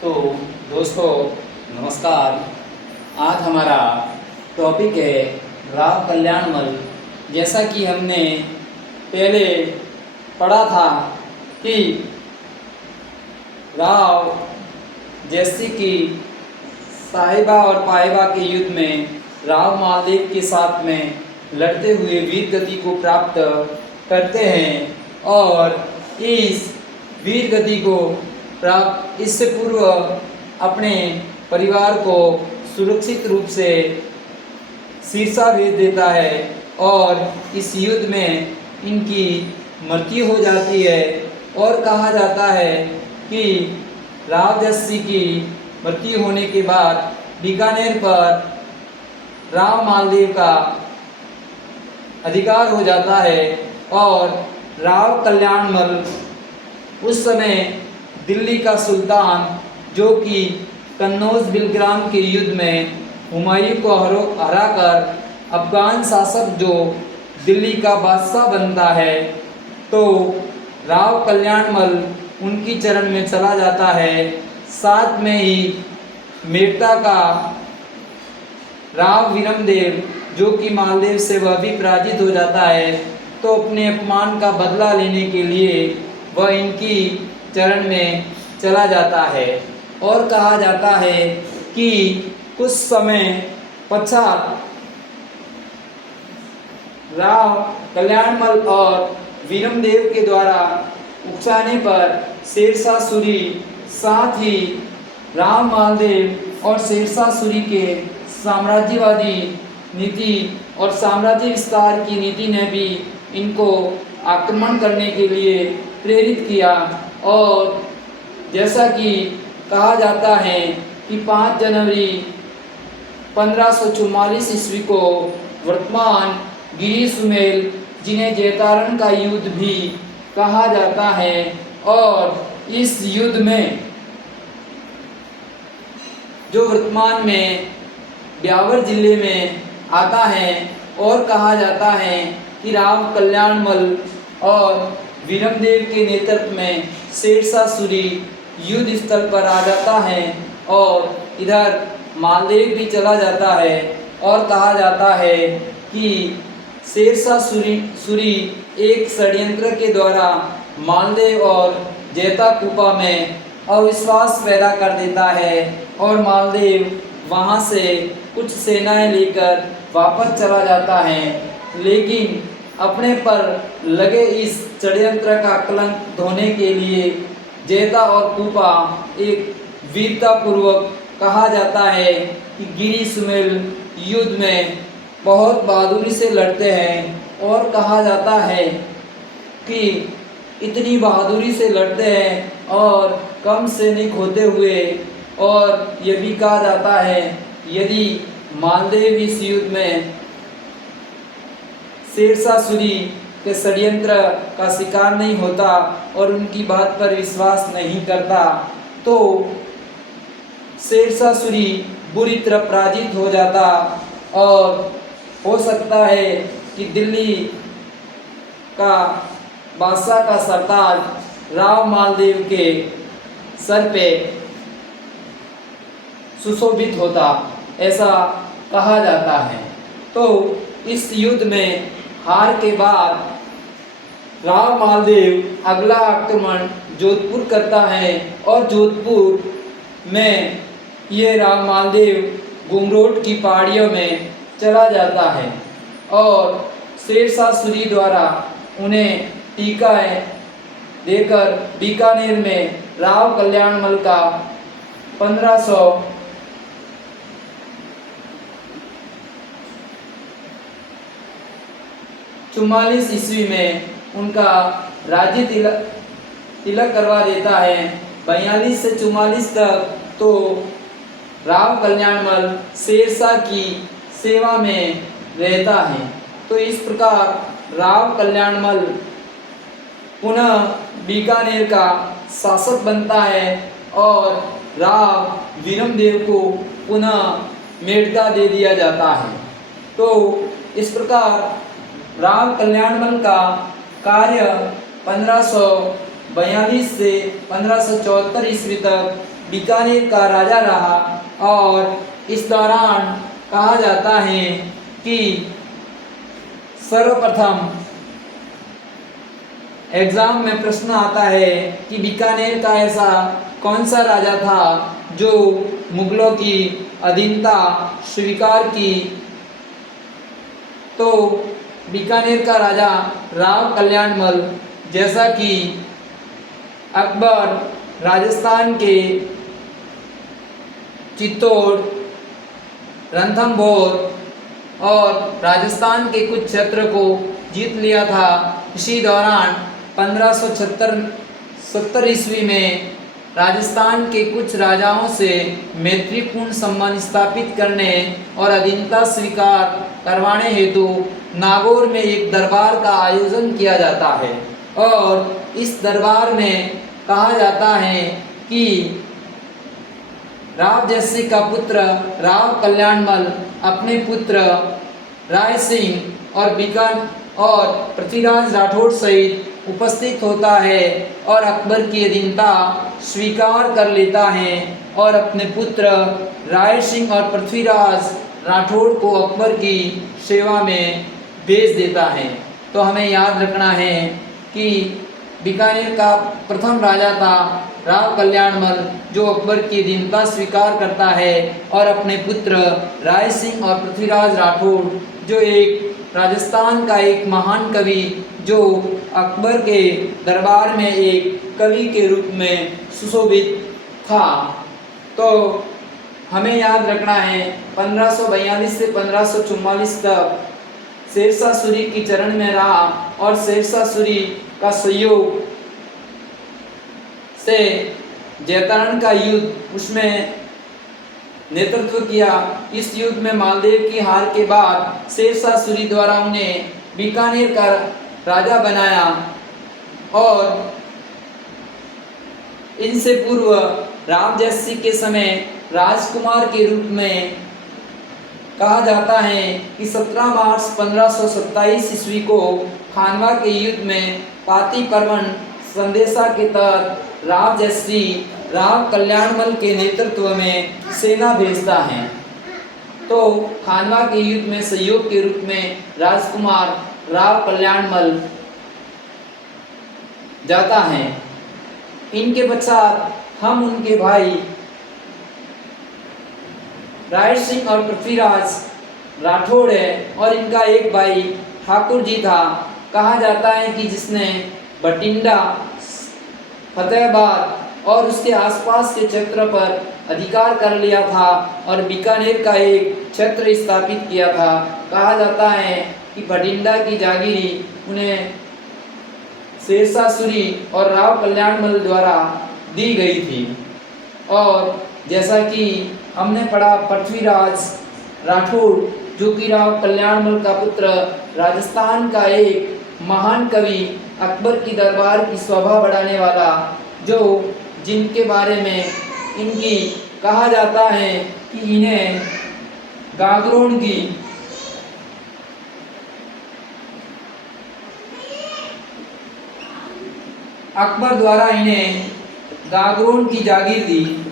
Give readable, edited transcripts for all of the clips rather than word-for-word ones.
तो दोस्तों नमस्कार। आज हमारा टॉपिक है राव कल्याणमल। जैसा कि हमने पहले पढ़ा था कि राव जैसे कि साहिबा और पाइबा के युद्ध में राव मालदेव के साथ में लड़ते हुए वीर गति को प्राप्त करते हैं और इस वीर गति को प्राप्त इससे पूर्व अपने परिवार को सुरक्षित रूप से सिरसा भेज देता है और इस युद्ध में इनकी मृत्यु हो जाती है। और कहा जाता है कि राव जस्सी की मृत्यु होने के बाद बीकानेर पर राव मालदेव का अधिकार हो जाता है और राव कल्याणमल उस समय दिल्ली का सुल्तान, जो कि कन्नौज बिलग्राम के युद्ध में हुमायूं को हराकर अफगान शासक जो दिल्ली का बादशाह बनता है, तो राव कल्याणमल उनकी चरण में चला जाता है। साथ में ही मेड़ता का राव वीरमदेव, जो कि मालदेव से वह भी पराजित हो जाता है, तो अपने अपमान का बदला लेने के लिए वह इनकी चरण में चला जाता है। और कहा जाता है कि कुछ समय पश्चात राव कल्याणमल और वीरमदेव के द्वारा उकसाने पर शेरशाह सूरी, साथ ही राव मालदेव और शेरशाह सूरी के साम्राज्यवादी नीति और साम्राज्य विस्तार की नीति ने भी इनको आक्रमण करने के लिए प्रेरित किया। और जैसा कि कहा जाता है कि 5 जनवरी 1544 ईस्वी को वर्तमान गिरी सुमेल, जिन्हें जैतारण का युद्ध भी कहा जाता है, और इस युद्ध में जो वर्तमान में ब्यावर जिले में आता है, और कहा जाता है कि राव कल्याणमल और वीरमदेव के नेतृत्व में शेरशाह सूरी युद्ध स्थल पर आ जाता है और इधर मालदेव भी चला जाता है। और कहा जाता है कि शेरशाह सूरी एक षड्यंत्र के द्वारा मालदेव और जैताकुपा में अविश्वास पैदा कर देता है और मालदेव वहां से कुछ सेनाएं लेकर वापस चला जाता है। लेकिन अपने पर लगे इस षड्यंत्र का कलंक धोने के लिए जैता और कुपा एक वीरता पूर्वक कहा जाता है कि गिरी सुमेल युद्ध में बहुत बहादुरी से लड़ते हैं। और कहा जाता है कि इतनी बहादुरी से लड़ते हैं और कम सैनिक होते हुए, और ये भी कहा जाता है यदि मालदेव इस युद्ध में शेरशाह सूरी के षड्यंत्र का शिकार नहीं होता और उनकी बात पर विश्वास नहीं करता, तो शेरशाह सूरी बुरी तरह पराजित हो जाता और हो सकता है कि दिल्ली का बादशाह का सरताज राव मालदेव के सर पे सुशोभित होता, ऐसा कहा जाता है। तो इस युद्ध में हार के बाद राव मालदेव अगला आक्रमण जोधपुर करता है और जोधपुर में ये राव मालदेव गुमरोट की पहाड़ियों में चला जाता है और शेरशाह सूरी द्वारा उन्हें टीकाएं देकर बीकानेर में राव कल्याणमल का 1544 ईस्वी में उनका राज्य तिलक करवा देता है। 42 से 44 तक तो राव कल्याणमल शेरशाह की सेवा में रहता है। तो इस प्रकार राव कल्याणमल पुनः बीकानेर का शासक बनता है और राव वीरमदेव को पुनः मेड़ता दे दिया जाता है। तो इस प्रकार राव कल्याणमल का कार्य 1542 से 1574 ईस्वी तक बीकानेर का राजा रहा। और इस दौरान कहा जाता है कि सर्वप्रथम एग्जाम में प्रश्न आता है कि बीकानेर का ऐसा कौन सा राजा था जो मुगलों की अधीनता स्वीकार की। तो बीकानेर का राजा राव कल्याणमल, जैसा कि अकबर राजस्थान के चित्तौड़, रणथंभौर और राजस्थान के कुछ क्षेत्र को जीत लिया था। इसी दौरान 1570 ईस्वी में राजस्थान के कुछ राजाओं से मैत्रीपूर्ण संबंध स्थापित करने और अधीनता स्वीकार करवाने हेतु नागौर में एक दरबार का आयोजन किया जाता है। और इस दरबार में कहा जाता है कि राव जस्सी का पुत्र राव कल्याणमल अपने पुत्र राय सिंह और पृथ्वीराज राठौड़ सहित उपस्थित होता है और अकबर की अधीनता स्वीकार कर लेता है और अपने पुत्र राय सिंह और पृथ्वीराज राठौड़ को अकबर की सेवा में भेज देता है। तो हमें याद रखना है कि बीकानेर का प्रथम राजा था राव कल्याणमल, जो अकबर की अधीनता स्वीकार करता है, और अपने पुत्र राय सिंह और पृथ्वीराज राठौड़, जो एक राजस्थान का एक महान कवि, जो अकबर के दरबार में एक कवि के रूप में सुशोभित था। तो हमें याद रखना है 1542 से 1544 तक शेरशाह सूरी की चरण में रहा और शेरशाह सूरी का सहयोग से जैतारण का युद्ध उसमें नेतृत्व किया। इस युद्ध में मालदेव की हार के बाद शेरशाह सूरी द्वारा उन्हें बीकानेर का राजा बनाया और इनसे पूर्व राव जस्सी के समय राजकुमार के रूप में कहा जाता है कि 17 मार्च 1527 ईस्वी को खानवा के युद्ध में पाती परवन संदेशा के तहत राव जस्सी राव कल्याणमल के नेतृत्व में सेना भेजता है। तो खानवा के युद्ध में सहयोग के रूप में राजकुमार राव कल्याणमल जाता है। इनके पश्चात हम उनके भाई राय सिंह और पृथ्वीराज राठौड़ है और इनका एक भाई ठाकुर जी था। कहा जाता है कि जिसने बठिंडा, फतेहाबाद और उसके आसपास के क्षेत्र पर अधिकार कर लिया था और बीकानेर का एक क्षेत्र स्थापित किया था। कहा जाता है कि बठिंडा की जागीरी उन्हें शेरशाह सूरी और राव कल्याणमल द्वारा दी गई थी। और जैसा कि हमने पढ़ा, पृथ्वीराज राठौड़ जो कि राव कल्याणमल का पुत्र, राजस्थान का एक महान कवि, अकबर की दरबार की शोभा बढ़ाने वाला, जो जिनके बारे में इनकी कहा जाता है कि इन्हें गागरोन की अकबर द्वारा इन्हें गागरोन की जागीर दी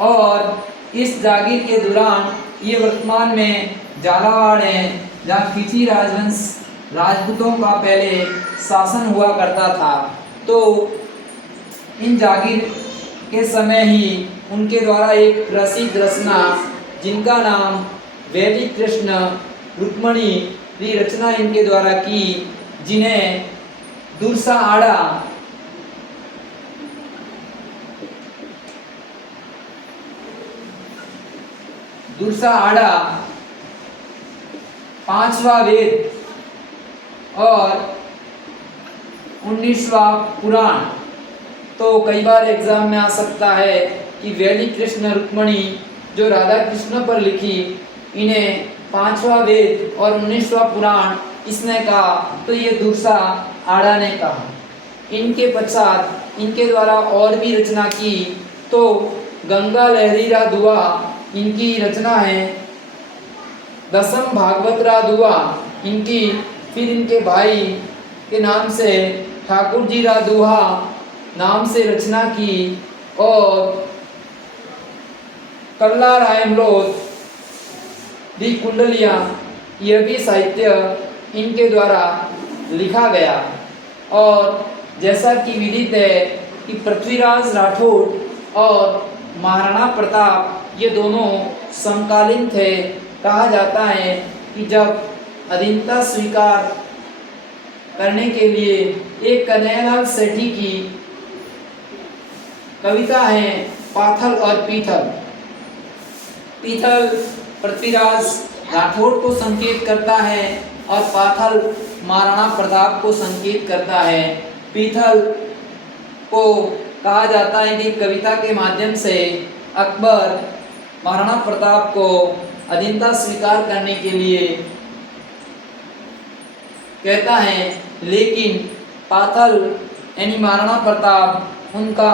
और इस जागीर के दौरान ये वर्तमान में झालावाड़ है, जहाँ खिची राजवंश राजपूतों का पहले शासन हुआ करता था। तो इन जागीर के समय ही उनके द्वारा एक प्रसिद्ध रचना जिनका नाम वैदिक कृष्ण रुक्मणी की रचना इनके द्वारा की, जिन्हें दुर्सा आड़ा पांचवा वेद और 19वां पुराण। तो कई बार एग्जाम में आ सकता है कि वैदिक कृष्ण रुक्मणी जो राधा कृष्ण पर लिखी, इन्हें 5वां वेद और 19वां पुराण किसने कहा, तो ये दुर्सा आड़ा ने कहा। इनके पश्चात इनके द्वारा और भी रचना की, तो गंगा लहरीरा दुआ इनकी रचना है, दसम भागवतरा दुआ इनकी, फिर इनके भाई के नाम से ठाकुर जी रा दुहा नाम से रचना की और कल्लारायमलोद, दी कुंडलिया, यह भी साहित्य इनके द्वारा लिखा गया। और जैसा कि विदित है कि पृथ्वीराज राठौड़ और महाराणा प्रताप ये दोनों समकालीन थे। कहा जाता है कि जब अधीनता स्वीकार करने के लिए एक कन्हैयालाल सेठी की कविता है पाथल और पीथल। पीथल पृथ्वीराज राठौड़ को संकेत करता है और पाथल महाराणा प्रताप को संकेत करता है। पीथल को कहा जाता है कि कविता के माध्यम से अकबर महाराणा प्रताप को अधीनता स्वीकार करने के लिए कहता है, लेकिन पाथल यानी महाराणा प्रताप उनका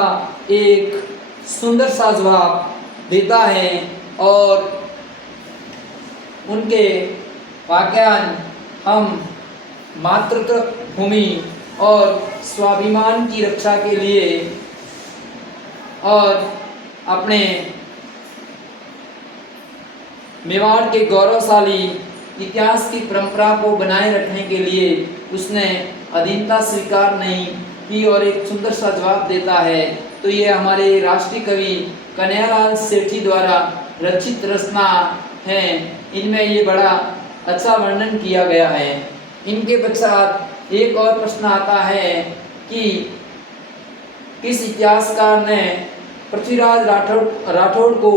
एक सुंदर सा जवाब देता है और उनके वाक्यान हम मातृभूमि और स्वाभिमान की रक्षा के लिए और अपने मेवाड़ के गौरवशाली इतिहास की परंपरा को बनाए रखने के लिए उसने अधीनता स्वीकार नहीं की और एक सुंदर सा जवाब देता है। तो ये हमारे राष्ट्रीय कवि कन्हैयालाल सेठी द्वारा रचित रचना है। इनमें ये बड़ा अच्छा वर्णन किया गया है। इनके पश्चात एक और प्रश्न आता है कि किस इतिहासकार ने पृथ्वीराज राठौड़ को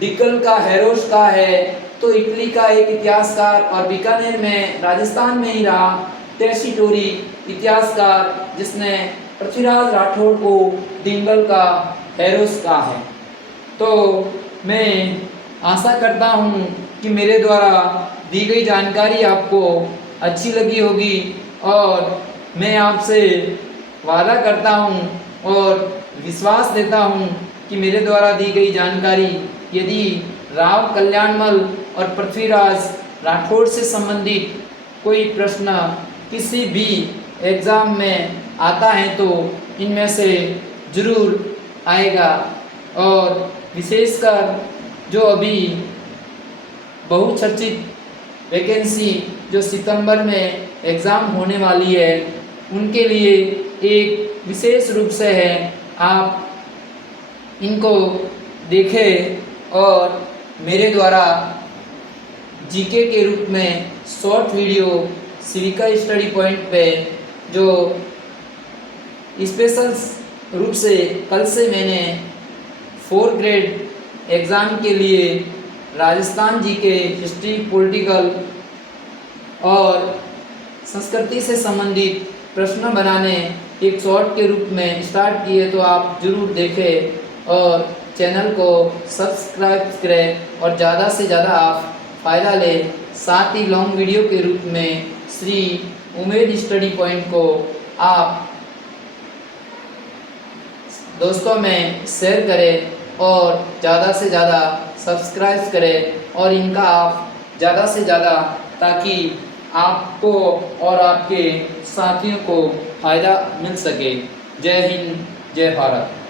डिक्कल का हेरोस कहा है? तो इटली का एक इतिहासकार और बीकानेर में राजस्थान में ही रहा टेसीटोरी इतिहासकार जिसने पृथ्वीराज राठौड़ को डिंगल का हेरोस कहा है। तो मैं आशा करता हूँ कि मेरे द्वारा दी गई जानकारी आपको अच्छी लगी होगी और मैं आपसे वादा करता हूँ और विश्वास देता हूँ कि मेरे द्वारा दी गई जानकारी यदि राव कल्याणमल और पृथ्वीराज राठौड़ से संबंधित कोई प्रश्न किसी भी एग्ज़ाम में आता है तो इनमें से ज़रूर आएगा। और विशेषकर जो अभी बहुचर्चित वैकेंसी जो सितंबर में एग्ज़ाम होने वाली है उनके लिए एक विशेष रूप से है, आप इनको देखें और मेरे द्वारा जीके के रूप में short video Civica study point पे जो स्पेशल रूप से कल से मैंने 4th ग्रेड एग्ज़ाम के लिए राजस्थान जीके, हिस्ट्री, पॉलिटिकल और संस्कृति से संबंधित प्रश्न बनाने एक शॉर्ट के रूप में स्टार्ट किए, तो आप ज़रूर देखें और चैनल को सब्सक्राइब करें और ज़्यादा से ज़्यादा आप फ़ायदा लें। साथ ही लॉन्ग वीडियो के रूप में श्री उमेद स्टडी पॉइंट को आप दोस्तों में शेयर करें और ज़्यादा से ज़्यादा सब्सक्राइब करें और इनका आप ज़्यादा से ज़्यादा ताकि आपको और आपके साथियों को फ़ायदा मिल सके। जय हिंद, जय भारत।